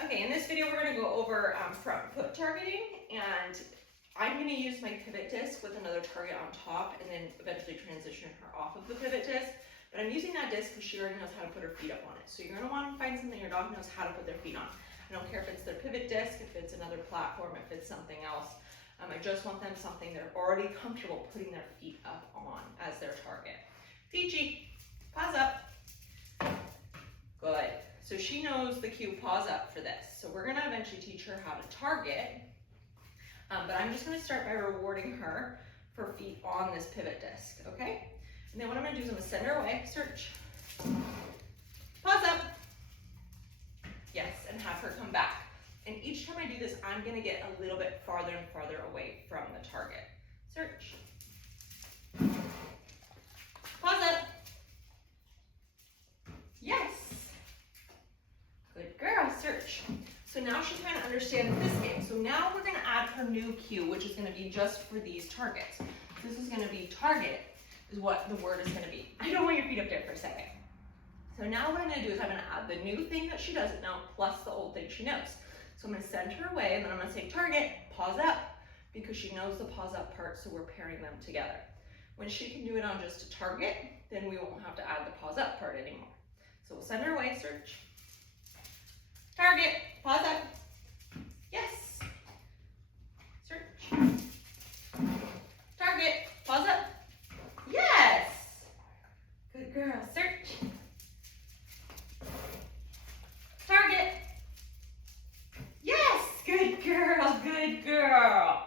Okay, in this video we're going to go over front foot targeting, and I'm going to use my pivot disc with another target on top and then eventually transition her off of the pivot disc. But I'm using that disc because she already knows how to put her feet up on it. So you're going to want to find something your dog knows how to put their feet on. I don't care if it's their pivot disc, if it's another platform, if it's something else. I just want them something they're already comfortable putting their feet up on as their target. Peachy, paws up. Good. So she knows the cue paws up for this. So we're going to eventually teach her how to target. But I'm just going to start by rewarding her for feet on this pivot disc, okay? And then what I'm going to do is I'm going to send her away, search, paws up, yes, and have her come back. And each time I do this, I'm going to get a little bit farther and farther away from the target. Search, paws up, yes, good girl, search. So now she's kind of understanding this game. So now we're going to add her new cue, which is going to be just for these targets. This is going to be target, is what the word is going to be. I don't want your feet up there for a second. So now what I'm going to do is I'm going to add the new thing that she doesn't know plus the old thing she knows. So I'm going to send her away and then I'm going to say target, paws up, because she knows the paws up part, so we're pairing them together. When she can do it on just a target, then we won't have to add the paws up part anymore. So we'll send her away, search, target, paws up, yes, search, target, paws up, yes, good girl, search, target, yes, good girl, good girl.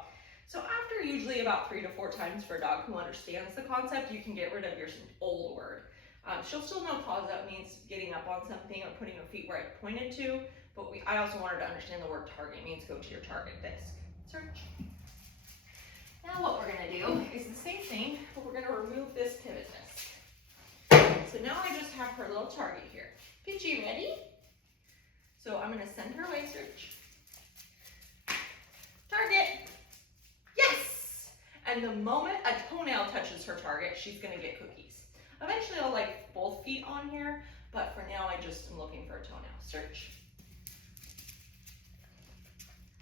So after usually about 3 to 4 times for a dog who understands the concept, you can get rid of your old word. She'll still know paws up means getting up on something or putting her feet where I pointed to, but I also want her to understand the word target means go to your target disc. Search. Now what we're going to do is the same thing, but we're going to remove this pivot disc. So now I just have her little target here. Peachy, ready? So I'm going to send her away, search. Target. Yes! And the moment a toenail touches her target, she's going to get cookies. Eventually I'll like both feet on here, but for now I just am looking for a toenail. Search.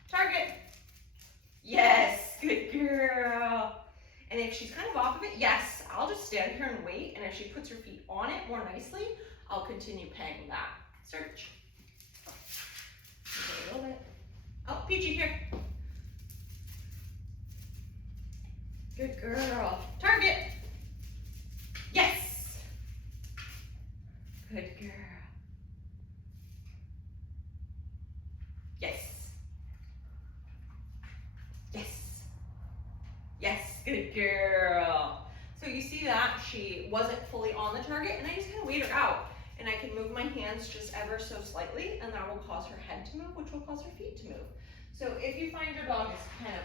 Target. Yes, good girl. And if she's kind of off of it, yes, I'll just stand here and wait, and if she puts her feet on it more nicely, I'll continue paying that. Search. A little bit. Oh, Peachy here. Good girl. Target. Yes. Good girl. Yes. Yes. Yes, good girl. So you see that she wasn't fully on the target, and I just kind of wait her out. And I can move my hands just ever so slightly, and that will cause her head to move, which will cause her feet to move. So if you find your dog is kind of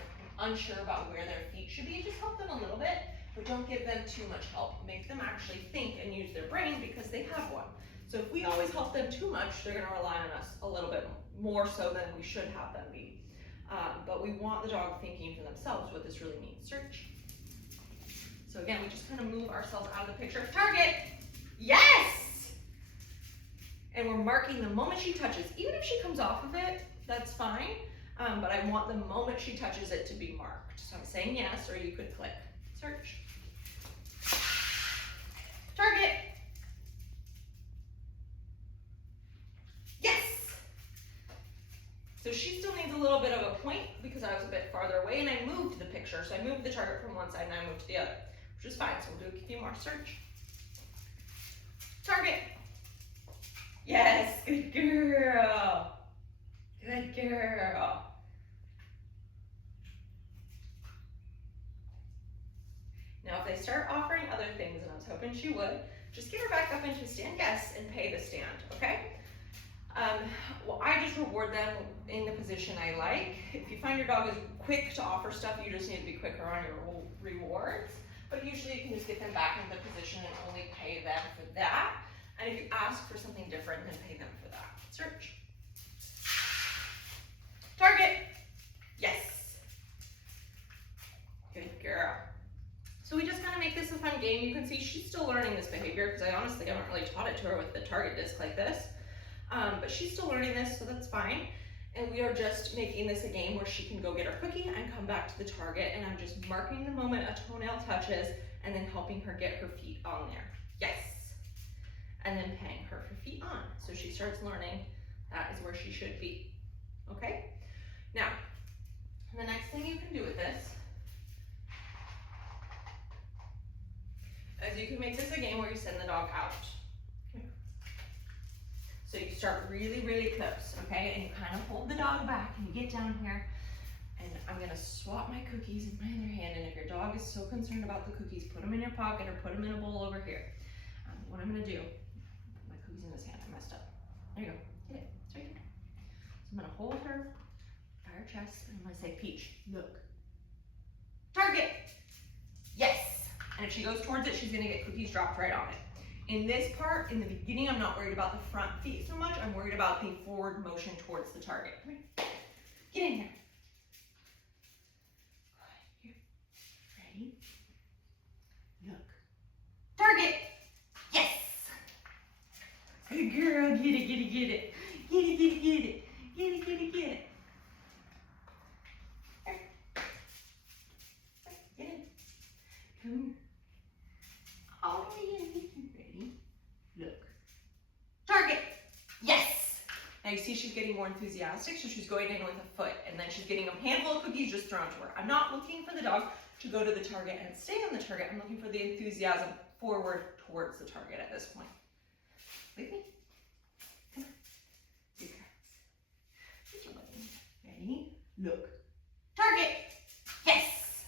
unsure about where their feet should be, just help them a little bit, but don't give them too much help. Make them actually think and use their brain because they have one. So if we always help them too much, they're going to rely on us a little bit more so than we should have them be. But we want the dog thinking for themselves what this really means. Search. So again, we just kind of move ourselves out of the picture. Target. Yes! And we're marking the moment she touches. Even if she comes off of it, that's fine. But I want the moment she touches it to be marked. So I'm saying yes, or you could click. Search. Target. Yes. So she still needs a little bit of a point because I was a bit farther away and I moved the picture. So I moved the target from one side and I moved to the other, which is fine. So we'll do a few more. Search. Target. Yes, good girl. Good girl. Now if they start offering other things, and I was hoping she would, just get her back up into a stand, yes, and pay the stand, okay? Well, I just reward them in the position I like. If you find your dog is quick to offer stuff, you just need to be quicker on your rewards. But usually you can just get them back into the position and only pay them for that. And if you ask for something different, then pay them for that. Search. Target. Yes. Good girl. So we just kind of make this a fun game. You can see she's still learning this behavior because I honestly haven't really taught it to her with the target disc like this. but she's still learning this, so that's fine. And we are just making this a game where she can go get her cookie and come back to the target, and I'm just marking the moment a toenail touches and then helping her get her feet on there. Yes. And then paying her feet on. So she starts learning that is where she should be. Okay? Now, the next thing you can do with this is you can make this a game where you send the dog out. So you start really, really close, okay? And you kind of hold the dog back and you get down here, and I'm gonna swap my cookies in my other hand, and if your dog is so concerned about the cookies, put them in your pocket or put them in a bowl over here. What I'm gonna do, put my cookies in this hand, I messed up. There you go, get it, it's right here. So I'm gonna hold her by her chest, and I'm gonna say, Peach, look. Target, yes. And if she goes towards it, she's gonna get cookies dropped right on it. In this part, in the beginning, I'm not worried about the front feet so much. I'm worried about the forward motion towards the target. Come here. Get in here. Here. Ready? Look. Target. Yes. Good girl. Get it, get it, get it. Get it, get it, get it. Get it, get it, get it. Here. Get in. Come here. All the way in. Look. Target. Yes. Now you see she's getting more enthusiastic, so she's going in with a foot, and then she's getting a handful of cookies just thrown to her. I'm not looking for the dog to go to the target and stay on the target. I'm looking for the enthusiasm forward towards the target at this point. With me? Come on. Good girl. Get your leg in. Ready? Look. Target. Yes.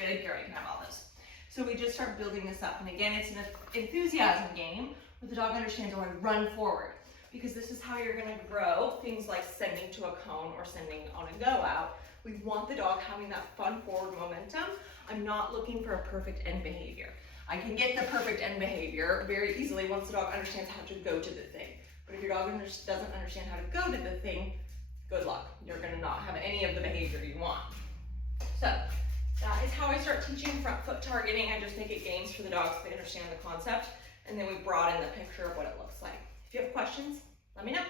Good girl. You can have all those. So we just start building this up. And again, it's an enthusiasm game where the dog understands, oh, I run forward. Because this is how you're gonna grow things like sending to a cone or sending on a go out. We want the dog having that fun forward momentum. I'm not looking for a perfect end behavior. I can get the perfect end behavior very easily once the dog understands how to go to the thing. But if your dog doesn't understand how to go to the thing, good luck. You're gonna not have any of the behavior you want. So, that is how I start teaching front foot targeting. I just make it games for the dogs so they understand the concept, and then we broaden the picture of what it looks like. If you have questions, let me know.